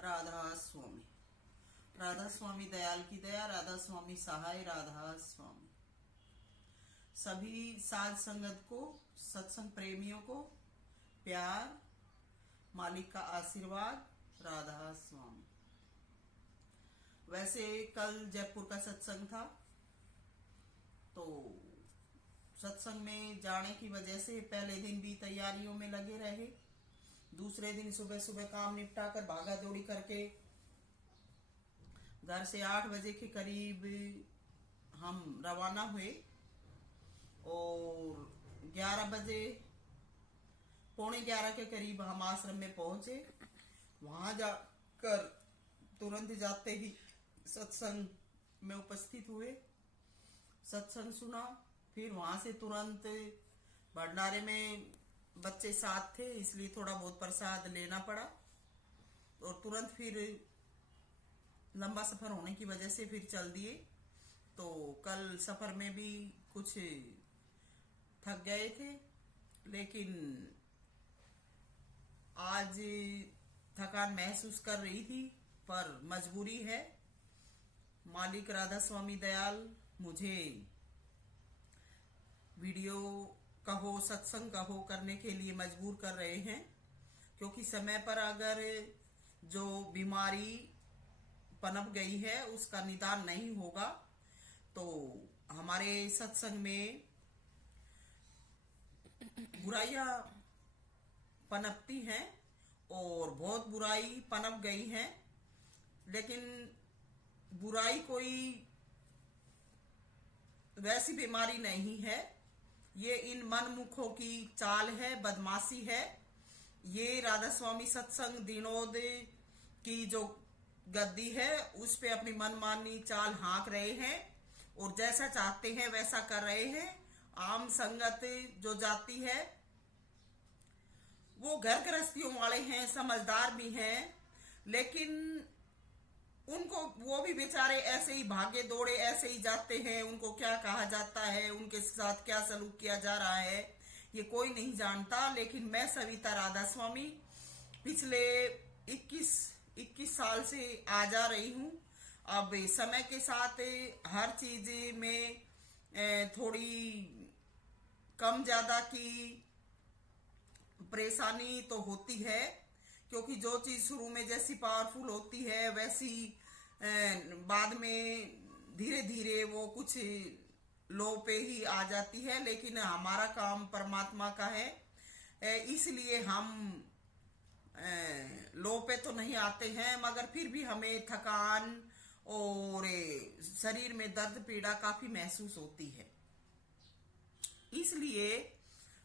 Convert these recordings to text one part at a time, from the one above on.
राधा स्वामी। राधा स्वामी दयाल की दया, राधा स्वामी सहाय, राधा स्वामी। सभी साध संगत को, सत्संग प्रेमियों को प्यार, मालिक का आशीर्वाद, राधा स्वामी। वैसे कल जयपुर का सत्संग था, तो सत्संग में जाने की वजह से पहले दिन भी तैयारियों में लगे रहे। दूसरे दिन सुबह सुबह काम निपटा कर भागा दौड़ी करके घर से 8 बजे के करीब हम रवाना हुए और 11 बजे, पौने 11 के करीब हम आश्रम में पहुंचे। वहां जाकर तुरंत जाते ही सत्संग में उपस्थित हुए, सत्संग सुना। फिर वहां से तुरंत भंडारे में बच्चे साथ थे, इसलिए थोड़ा बहुत प्रसाद लेना पड़ा और तुरंत फिर लंबा सफर होने की वजह से फिर चल दिए। तो कल सफर में भी कुछ थक गए थे, लेकिन आज थकान महसूस कर रही थी, पर मजबूरी है। मालिक राधा स्वामी दयाल मुझे वीडियो कहो, सत्संग कहो करने के लिए मजबूर कर रहे हैं, क्योंकि समय पर अगर जो बीमारी पनप गई है उसका निदान नहीं होगा तो हमारे सत्संग में बुराइयां पनपती हैं और बहुत बुराई पनप गई है। लेकिन बुराई कोई वैसी बीमारी नहीं है, ये इन मनमुखों की चाल है, बदमाशी है। ये राधा स्वामी सत्संग दिनोद की जो गद्दी है उस पे अपनी मनमानी चाल हाँक रहे हैं और जैसा चाहते हैं वैसा कर रहे हैं। आम संगत जो जाती है वो घर गृहस्थियों वाले हैं, समझदार भी हैं, लेकिन उनको वो भी बेचारे ऐसे ही भागे दौड़े ऐसे ही जाते हैं। उनको क्या कहा जाता है, उनके साथ क्या सलूक किया जा रहा है, ये कोई नहीं जानता। लेकिन मैं सविता राधा स्वामी पिछले 21 साल से आ जा रही हूँ। अब समय के साथ हर चीज में थोड़ी कम ज्यादा की परेशानी तो होती है, क्योंकि जो चीज शुरू में जैसी पावरफुल होती है वैसी बाद में धीरे धीरे वो कुछ लो पे ही आ जाती है। लेकिन हमारा काम परमात्मा का है, इसलिए हम लो पे तो नहीं आते हैं, मगर फिर भी हमें थकान और शरीर में दर्द पीड़ा काफी महसूस होती है। इसलिए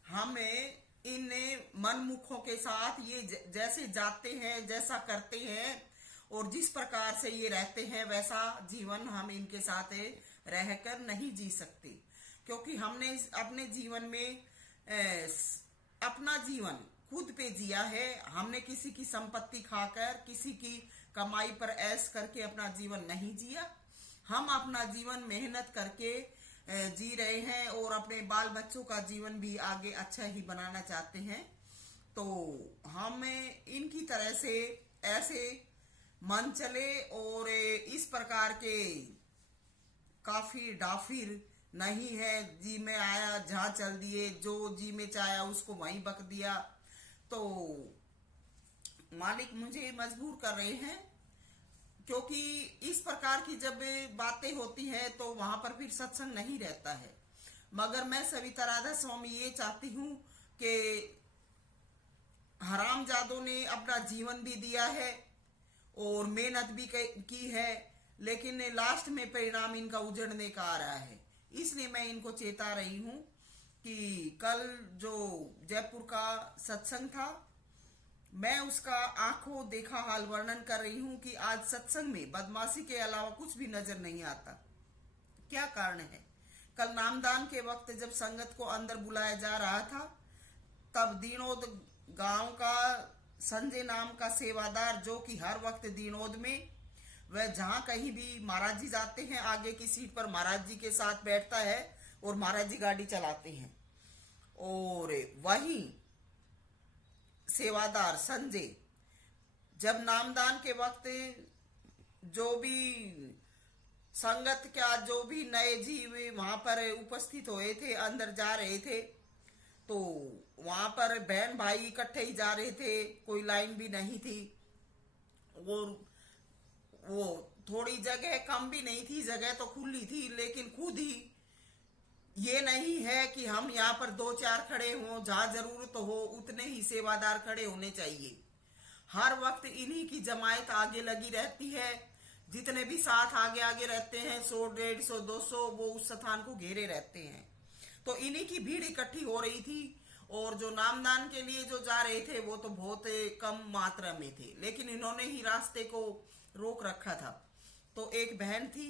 हमें इन मनमुखों के साथ ये जैसे जाते हैं, जैसा करते हैं और जिस प्रकार से ये रहते हैं वैसा जीवन हम इनके साथ रहकर नहीं जी सकते। क्योंकि हमने अपने जीवन में अपना जीवन खुद पे जिया है। हमने किसी की संपत्ति खाकर, किसी की कमाई पर ऐश करके अपना जीवन नहीं जिया। हम अपना जीवन मेहनत करके जी रहे हैं और अपने बाल बच्चों का जीवन भी आगे अच्छा ही बनाना चाहते हैं। तो हमें इनकी तरह से ऐसे मन चले और इस प्रकार के काफी डाफिर नहीं है। जी में आया जहां चल दिए, जो जी में चाया उसको वहीं बक दिया। तो मालिक मुझे मजबूर कर रहे हैं, क्योंकि इस प्रकार की जब बातें होती हैं तो वहां पर फिर सत्संग नहीं रहता है। मगर मैं सविता राधा स्वामी ये चाहती हूं कि हरामजादों ने अपना जीवन भी दिया है और मेहनत भी की है, लेकिन लास्ट में परिणाम इनका उजड़ने का आ रहा है। इसलिए मैं इनको चेता रही हूं कि कल जो जयपुर का सत्संग था, मैं उसका आंखों देखा हाल वर्णन कर रही हूं कि आज सत्संग में बदमाशी के अलावा कुछ भी नजर नहीं आता। क्या कारण है? कल नामदान के वक्त जब संगत को अंदर बुलाया जा रहा था, तब दीनोद गांव का संजय नाम का सेवादार, जो कि हर वक्त दीनोद में वह जहां कहीं भी महाराज जी जाते हैं आगे की सीट पर महाराज जी के साथ बैठता है और महाराज जी गाड़ी चलाते हैं। और वहीं सेवादार संजय जब नामदान के वक्त जो भी संगत क्या जो भी नए जीव वहां पर उपस्थित हुए थे, अंदर जा रहे थे, तो वहां पर बहन भाई इकट्ठे ही जा रहे थे, कोई लाइन भी नहीं थी। और वो थोड़ी जगह कम भी नहीं थी, जगह तो खुली थी, लेकिन खुद ही ये नहीं है कि हम यहाँ पर दो चार खड़े हों, जहां जरूरत हो उतने ही सेवादार खड़े होने चाहिए। हर वक्त इन्हीं की जमायत आगे लगी रहती है। जितने भी साथ आगे आगे रहते हैं, 100 150 200, वो उस स्थान को घेरे रहते हैं। तो इन्हीं की भीड़ इकट्ठी हो रही थी। और जो नामदान के लिए जो जा रहे थे वो तो बहुत कम मात्रा में थे, लेकिन इन्होंने ही रास्ते को रोक रखा था। तो एक बहन थी,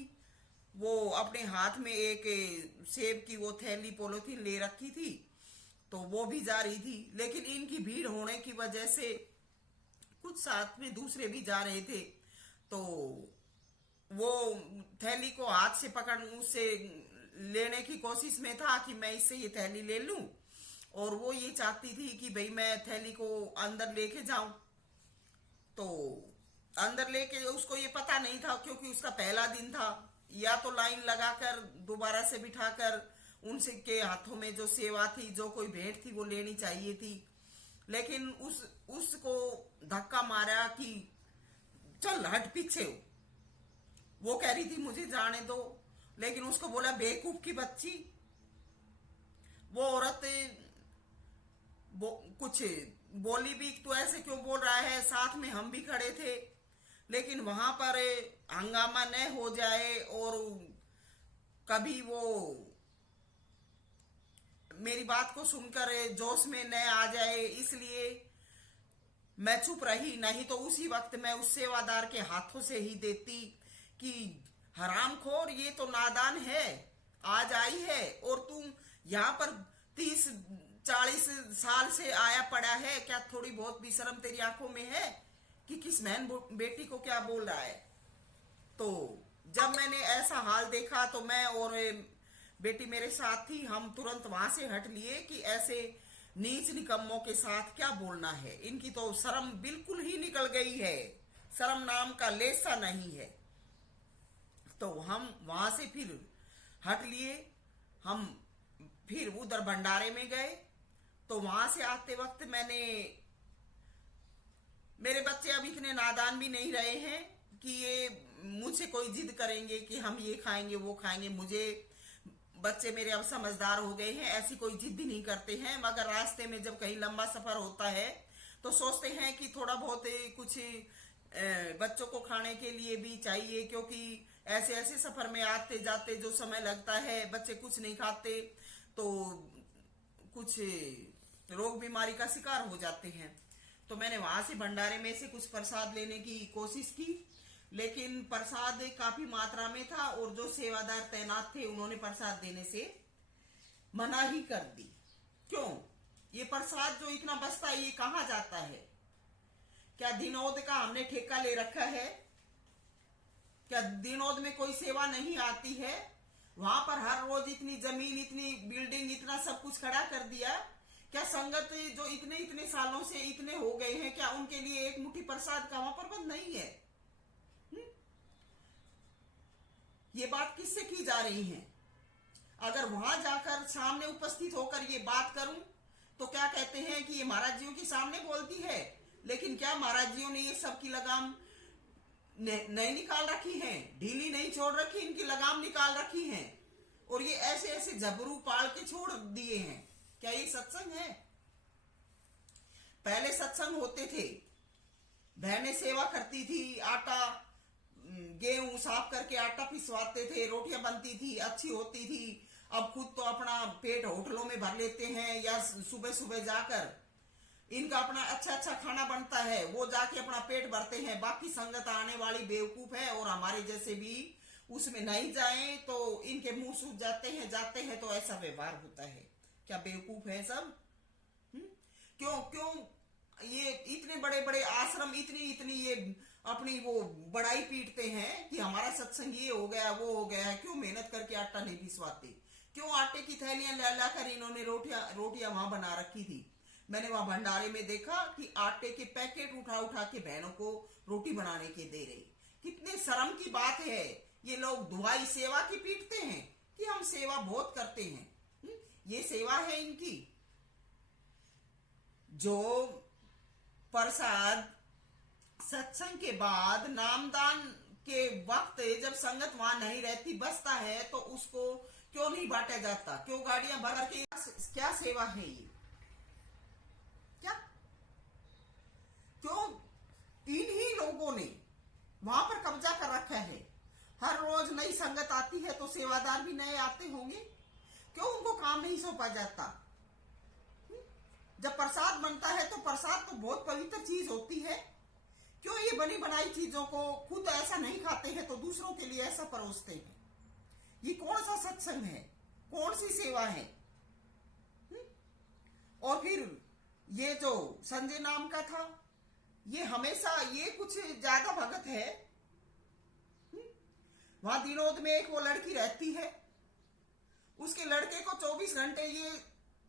वो अपने हाथ में एक सेब की वो थैली पॉलिथीन ले रखी थी, तो वो भी जा रही थी। लेकिन इनकी भीड़ होने की वजह से कुछ साथ में दूसरे भी जा रहे थे, तो वो थैली को हाथ से पकड़ उससे लेने की कोशिश में था कि मैं इससे ये थैली ले लूं, और वो ये चाहती थी कि भाई मैं थैली को अंदर लेके जाऊं। तो अंदर लेके, उसको ये पता नहीं था क्योंकि उसका पहला दिन था, या तो लाइन लगाकर दोबारा से बिठाकर उनसे के हाथों में जो सेवा थी, जो कोई भेंट थी, वो लेनी चाहिए थी। लेकिन उसको धक्का मारा कि चल हट पीछे हो। वो कह रही थी मुझे जाने दो, लेकिन उसको बोला बेवकूफ की बच्ची। वो औरत कुछ बोली भी, तो ऐसे क्यों बोल रहा है, साथ में हम भी खड़े थे। लेकिन वहां पर हंगामा न हो जाए और कभी वो मेरी बात को सुनकर जोश में न आ जाए, इसलिए मैं चुप रही। नहीं तो उसी वक्त मैं उस सेवादार के हाथों से ही देती कि हरामखोर, ये तो नादान है, आज आई है और तुम यहाँ पर 30-40 साल से आया पड़ा है, क्या थोड़ी बहुत भी शर्म तेरी आंखों में है कि किस बहन बेटी को क्या बोल रहा है। तो जब मैंने ऐसा हाल देखा तो मैं और बेटी मेरे साथ थी, हम तुरंत वहां से हट लिए कि ऐसे नीच निकम्मों के साथ क्या बोलना है। इनकी तो शर्म बिल्कुल ही निकल गई है, शर्म नाम का लेसा नहीं है। तो हम वहां से फिर हट लिए, हम फिर उधर भंडारे में गए। तो वहां से आते वक्त मेरे बच्चे अब इतने नादान भी नहीं रहे हैं कि ये मुझसे कोई जिद करेंगे कि हम ये खाएंगे वो खाएंगे। बच्चे मेरे अब समझदार हो गए हैं, ऐसी कोई जिद भी नहीं करते हैं। मगर रास्ते में जब कहीं लंबा सफर होता है तो सोचते हैं कि थोड़ा बहुत कुछ बच्चों को खाने के लिए भी चाहिए, क्योंकि ऐसे ऐसे सफर में आते जाते जो समय लगता है, बच्चे कुछ नहीं खाते तो कुछ रोग बीमारी का शिकार हो जाते हैं। तो मैंने वहां से भंडारे में से कुछ प्रसाद लेने की कोशिश की, लेकिन प्रसाद काफी मात्रा में था और जो सेवादार तैनात थे उन्होंने प्रसाद देने से मना ही कर दी। क्यों? ये प्रसाद जो इतना बचता है ये कहाँ जाता है? क्या दिनोद का हमने ठेका ले रखा है? क्या दिनोद में कोई सेवा नहीं आती है? वहां पर हर रोज इतनी जमीन, इतनी बिल्डिंग, इतना सब कुछ खड़ा कर दिया। क्या संगत जो इतने इतने सालों से इतने हो गए हैं, क्या उनके लिए एक मुट्ठी प्रसाद का वहां प्रबंध नहीं है? ये बात किससे की जा रही है? अगर वहां जाकर सामने उपस्थित होकर ये बात करूं तो क्या कहते हैं कि ये महाराज जियों के सामने बोलती है। लेकिन क्या महाराज जियों ने ये सबकी लगाम नहीं निकाल रखी है, ढीली नहीं छोड़ रखी, इनकी लगाम निकाल रखी है और ये ऐसे ऐसे जबरू पाल के छोड़ दिए हैं। क्या ये सत्संग है? पहले सत्संग होते थे, बहनें सेवा करती थी, आटा गेहूं साफ करके आटा पिसवाते थे, रोटियां बनती थी, अच्छी होती थी। अब खुद तो अपना पेट होटलों में भर लेते हैं, या सुबह सुबह जाकर इनका अपना अच्छा अच्छा खाना बनता है, वो जाके अपना पेट भरते हैं। बाकी संगत आने वाली बेवकूफ है और हमारे जैसे भी उसमें नहीं जाएं तो इनके मुंह सूझ जाते हैं, जाते हैं तो ऐसा व्यवहार होता है। क्या बेवकूफ है सब? क्यों क्यों ये इतने बड़े बड़े आश्रम इतनी इतनी ये अपनी वो बड़ाई पीटते हैं कि हमारा सत्संग ये हो गया वो हो गया है। क्यों मेहनत करके आटा नहीं पिसवाते? क्यों आटे की थैलियां ला कर इन्होंने रोटियां वहां बना रखी थी? मैंने वहां भंडारे में देखा कि आटे के पैकेट उठा उठा के बहनों को रोटी बनाने के दे रहे। कितने शर्म की बात है। ये लोग दुहाई सेवा की पीटते हैं कि हम सेवा बहुत करते हैं। ये सेवा है इनकी। जो प्रसाद सत्संग के बाद नामदान के वक्त जब संगत वहां नहीं रहती बसता है तो उसको क्यों नहीं बांटा जाता? क्यों गाड़ियां भर के? क्या सेवा है ये? क्या क्यों इन्हीं लोगों ने वहां पर कब्जा कर रखा है? हर रोज नई संगत आती है तो सेवादार भी नए आते होंगे। क्यों उनको काम नहीं सौंपा जाता? जब प्रसाद बनता है तो प्रसाद तो बहुत पवित्र चीज होती है। क्यों ये बनी बनाई चीजों को खुद ऐसा नहीं खाते हैं तो दूसरों के लिए ऐसा परोसते हैं? ये कौन सा सत्संग है? कौन सी सेवा है? और फिर ये जो संजय नाम का था, ये हमेशा ये कुछ ज्यादा भगत है। वहां दिनोद में एक वो लड़की रहती है, उसके लड़के को 24 घंटे ये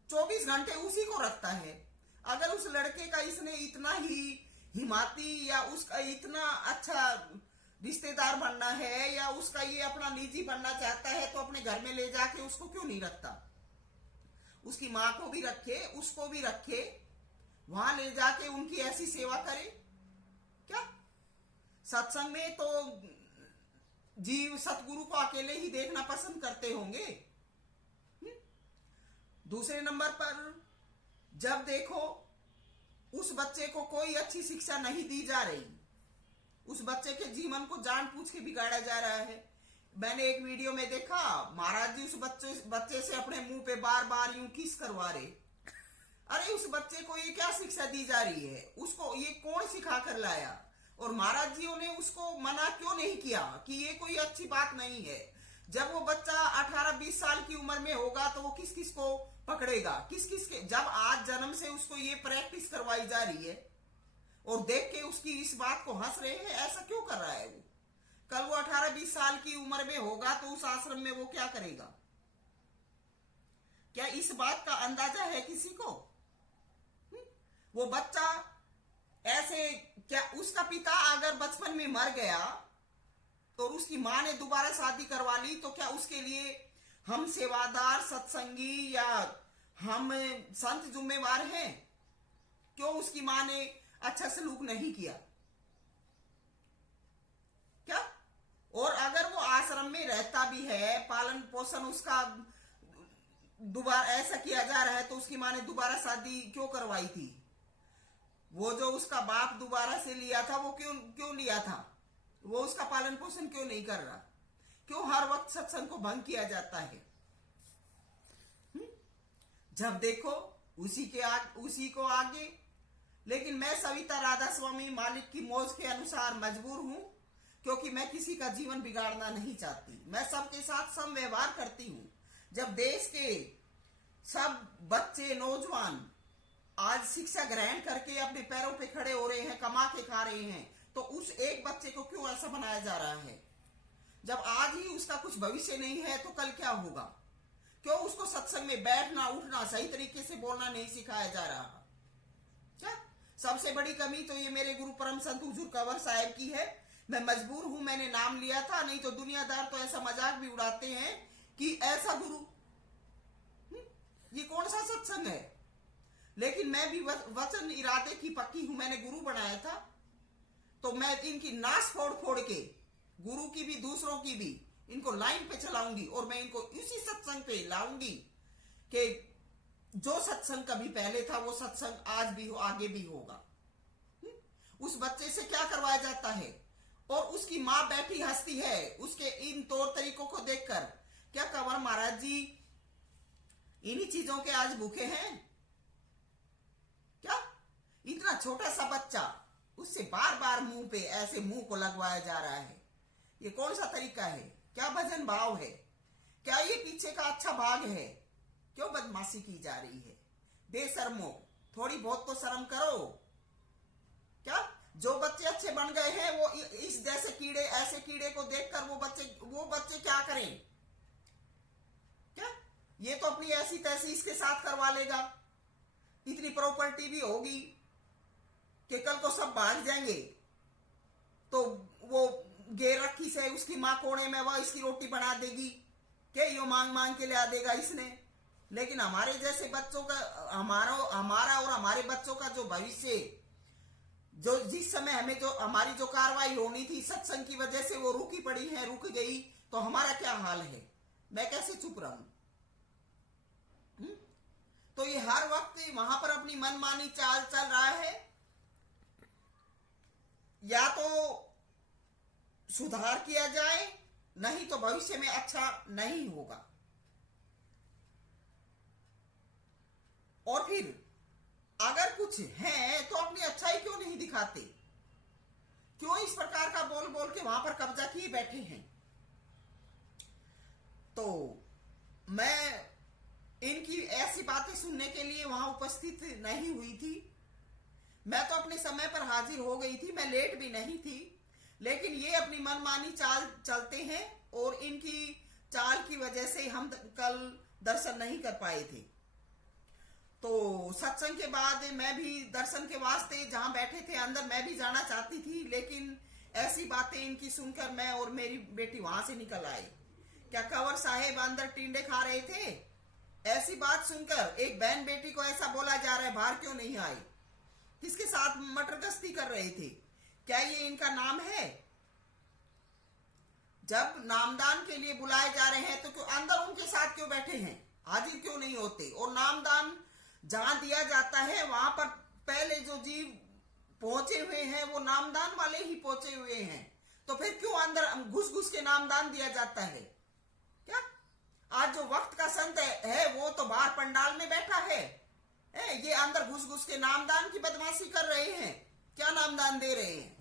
24 घंटे उसी को रखता है। अगर उस लड़के का इसने इतना ही हिमाती या उसका इतना अच्छा रिश्तेदार बनना है या उसका ये अपना निजी बनना चाहता है तो अपने घर में ले जाके उसको क्यों नहीं रखता? उसकी माँ को भी रखे, उसको भी रखे, वहां ले जाके उनकी ऐसी सेवा करे। क्या सत्संग में तो जीव सतगुरु को अकेले ही देखना पसंद करते होंगे। दूसरे नंबर पर जब देखो उस बच्चे को कोई अच्छी शिक्षा नहीं दी जा रही, उस बच्चे के जीवन को जानबूझ के बिगाड़ा जा रहा है। मैंने एक वीडियो में देखा, महाराज जी उस बच्चे से अपने मुंह पे बार बार यूं किस करवा रहे। अरे उस बच्चे को ये क्या शिक्षा दी जा रही है? उसको ये कौन सिखा कर लाया? और महाराज जी ने उसको मना क्यों नहीं किया कि ये कोई अच्छी बात नहीं है? जब वो बच्चा 18-20 साल की उम्र में होगा तो वो किस किस को पकड़ेगा? किस किस के? जब आज जन्म से उसको ये प्रैक्टिस करवाई जा रही है और देख के उसकी इस बात को हंस रहे हैं, ऐसा क्यों कर रहा है? वो कल वो 18-20 साल की उम्र में होगा तो उस आश्रम में वो क्या करेगा? क्या इस बात का अंदाजा है किसी को? वो बच्चा ऐसे, क्या उसका पिता अगर बचपन में मर गया तो उसकी मां ने दोबारा शादी करवा ली तो क्या उसके लिए हम सेवादार सत्संगी या हम संत जिम्मेवार हैं? क्यों उसकी मां ने अच्छा सलूक नहीं किया? क्या? और अगर वो आश्रम में रहता भी है, पालन पोषण उसका दोबारा ऐसा किया जा रहा है तो उसकी मां ने दोबारा शादी क्यों करवाई थी? वो जो उसका बाप दोबारा से लिया था वो क्यों लिया था? वो उसका पालन पोषण क्यों नहीं कर रहा? क्यों हर वक्त सत्संग को भंग किया जाता है? जब देखो उसी को आगे। लेकिन मैं सविता राधा स्वामी मालिक की मौज के अनुसार मजबूर हूं, क्योंकि मैं किसी का जीवन बिगाड़ना नहीं चाहती। मैं सबके साथ सम व्यवहार करती हूं। जब देश के सब बच्चे नौजवान आज शिक्षा ग्रहण करके अपने पैरों पे खड़े हो रहे हैं, कमा के खा रहे हैं, तो उस एक बच्चे को क्यों ऐसा बनाया जा रहा है? जब आज ही उसका कुछ भविष्य नहीं है तो कल क्या होगा? क्यों उसको सत्संग में बैठना उठना सही तरीके से बोलना नहीं सिखाया जा रहा? क्या सबसे बड़ी कमी तो ये मेरे गुरु परम संत हुजूर कंवर साहब की है। मैं मजबूर हूं, मैंने नाम लिया था, नहीं तो दुनियादार तो ऐसा मजाक भी उड़ाते हैं कि ऐसा गुरु, ये कौन सा सत्संग है? लेकिन मैं भी वचन इरादे की पक्की हूं। मैंने गुरु बनाया था तो मैं इनकी नाश फोड़ फोड़ के, गुरु की भी दूसरों की भी, इनको लाइन पे चलाऊंगी और मैं इनको इसी सत्संग पे लाऊंगी कि जो सत्संग कभी पहले था वो सत्संग आज भी हो, आगे भी होगा। उस बच्चे से क्या करवाया जाता है और उसकी मां बैठी हंसती है उसके इन तौर तरीकों को देखकर। क्या कंवर महाराज जी इन्हीं चीजों के आज भूखे हैं? क्या इतना छोटा सा बच्चा, उससे बार बार मुंह पे ऐसे मुंह को लगवाया जा रहा है? ये कौन सा तरीका है? क्या भजन भाव है? क्या ये पीछे का अच्छा भाग है? क्यों बदमाशी की जा रही है? बेशर्मो, थोड़ी बहुत तो शर्म करो। क्या जो बच्चे अच्छे बन गए हैं वो इस जैसे कीड़े, ऐसे कीड़े को देखकर वो बच्चे क्या करें? क्या ये तो अपनी ऐसी तैसी इसके साथ करवा लेगा, इतनी प्रॉपर्टी भी होगी कि कल को सब भाग जाएंगे, तो वो गे रखी से उसकी माँ कोने में वह इसकी रोटी बना देगी, क्या यो मांग मांग के ला देगा इसने। लेकिन हमारे जैसे बच्चों का, हमारा और हमारे बच्चों का जो भविष्य, जो जिस समय हमें जो हमारी जो कार्रवाई होनी थी सत्संग की वजह से वो रुकी पड़ी है, रुक गई, तो हमारा क्या हाल है। मैं कैसे चुप रहूं। तो ये हर वक्त वहां पर अपनी मनमानी चाल चल रहा है। या तो सुधार किया जाए, नहीं तो भविष्य में अच्छा नहीं होगा। और फिर अगर कुछ है तो अपनी अच्छाई क्यों नहीं दिखाते, क्यों इस प्रकार का बोल बोल के वहां पर कब्जा किए बैठे हैं। तो मैं इनकी ऐसी बातें सुनने के लिए वहां उपस्थित नहीं हुई थी। मैं तो अपने समय पर हाजिर हो गई थी, मैं लेट भी नहीं थी। लेकिन ये अपनी मनमानी चाल चलते हैं और इनकी चाल की वजह से हम कल दर्शन नहीं कर पाए थे। तो सत्संग के बाद मैं भी दर्शन के वास्ते जहां बैठे थे अंदर मैं भी जाना चाहती थी, लेकिन ऐसी बातें इनकी सुनकर मैं और मेरी बेटी वहां से निकल आए। क्या कंवर साहेब अंदर टिंडे खा रहे थे? ऐसी बात सुनकर एक बहन बेटी को ऐसा बोला जा रहा है बाहर क्यों नहीं आए, किसके साथ मटर गश्ती कर रहे थे, क्या ये इनका नाम है? जब नामदान के लिए बुलाए जा रहे हैं तो क्यों अंदर उनके साथ क्यों बैठे हैं, हाजिर क्यों नहीं होते? और नामदान जहां दिया जाता है वहां पर पहले जो जीव पहुंचे हुए हैं वो नामदान वाले ही पहुंचे हुए हैं, तो फिर क्यों अंदर घुस घुस के नामदान दिया जाता है? क्या आज जो वक्त का संत है वो तो बाहर पंडाल में बैठा है, ये अंदर घुस घुस के नामदान की बदमाशी कर रहे हैं। क्या नामदान दे रहे हैं?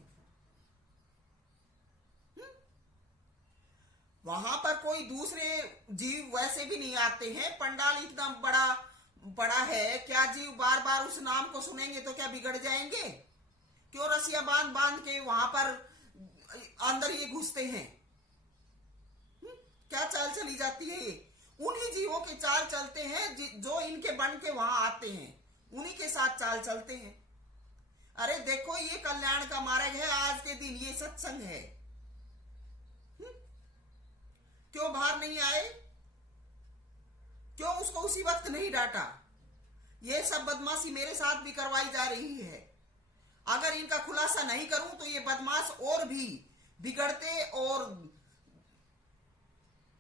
वहां पर कोई दूसरे जीव वैसे भी नहीं आते हैं, पंडाल इतना बड़ा है, क्या जीव बार बार उस नाम को सुनेंगे तो क्या बिगड़ जाएंगे? क्यों रस्सियां बांध बांध के वहां पर अंदर ये घुसते हैं? क्या चाल चली जाती है? उन्हीं जीवों के चाल चलते हैं जो इनके बन के वहां आते हैं, उन्हीं के साथ चाल चलते हैं। अरे देखो ये कल्याण का मार्ग है, आज के दिन ये सत्संग है, क्यों बाहर नहीं आए? क्यों उसको उसी वक्त नहीं डांटा? ये सब बदमाशी मेरे साथ भी करवाई जा रही है। अगर इनका खुलासा नहीं करूं तो ये बदमाश और भी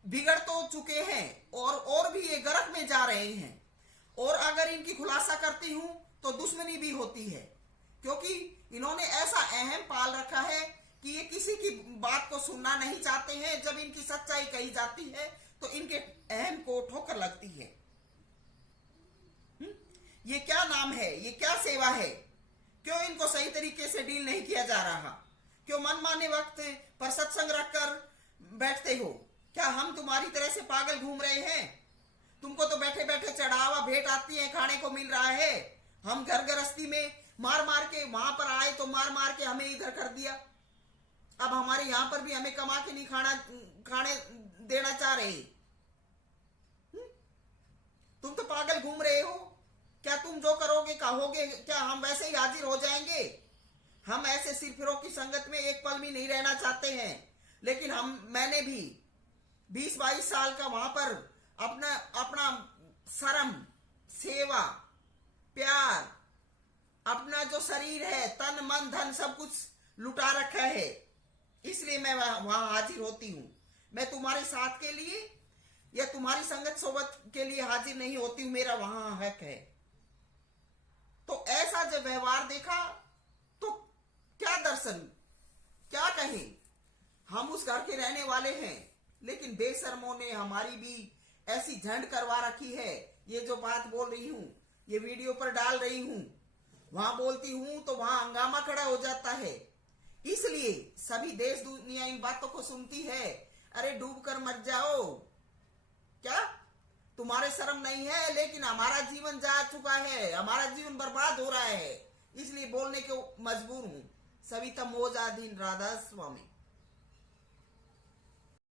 बिगड़ तो चुके हैं और भी ये गर्क में जा रहे हैं। और अगर इनकी खुलासा करती हूं तो दुश्मनी भी होती है, क्योंकि इन्होंने ऐसा अहम पाल रखा है कि ये किसी की बात को सुनना नहीं चाहते हैं। जब इनकी सच्चाई कही जाती है तो इनके अहम को ठोकर लगती है। ये क्या नाम है, ये क्या सेवा है? क्यों इनको सही तरीके से डील नहीं किया जा रहा? क्यों मनमाने वक्त पर सत्संग रखकर बैठते हो? क्या हम तुम्हारी तरह से पागल घूम रहे हैं? तुमको तो बैठे बैठे चढ़ावा भेंट आती है, खाने को मिल रहा है। हम घर गृहस्थी में मार मार के वहां पर आए तो मार मार के हमें इधर कर दिया। अब हमारे यहां पर भी हमें कमा के नहीं खाने देना चाह रहे। तुम तो पागल घूम रहे हो। क्या तुम जो करोगे कहोगे क्या हम वैसे ही हाजिर हो जाएंगे? हम ऐसे सिरफिरों की संगत में एक पल भी नहीं रहना चाहते हैं। लेकिन मैंने भी 20-22 साल का वहां पर अपना शर्म, सेवा, प्यार, अपना जो शरीर है, तन मन धन सब कुछ लुटा रखा है। इसलिए मैं वहां हाजिर होती हूं। मैं तुम्हारे साथ के लिए या तुम्हारी संगत सोबत के लिए हाजिर नहीं होती हूं, मेरा वहां हक है। तो ऐसा जब व्यवहार देखा तो क्या दर्शन, क्या कहें? हम उस घर के रहने वाले हैं, लेकिन बेशर्मों ने हमारी भी ऐसी झंड करवा रखी है। ये जो बात बोल रही हूं, ये वीडियो पर डाल रही हूं, वहां बोलती हूं तो वहां हंगामा खड़ा हो जाता है। इसलिए सभी देश दुनिया इन बातों को सुनती है। अरे डूब कर मर जाओ, क्या तुम्हारे शर्म नहीं है? लेकिन हमारा जीवन जा चुका है, हमारा जीवन बर्बाद हो रहा है, इसलिए बोलने को मजबूर हूं। सविता मोजाधीन, राधा स्वामी।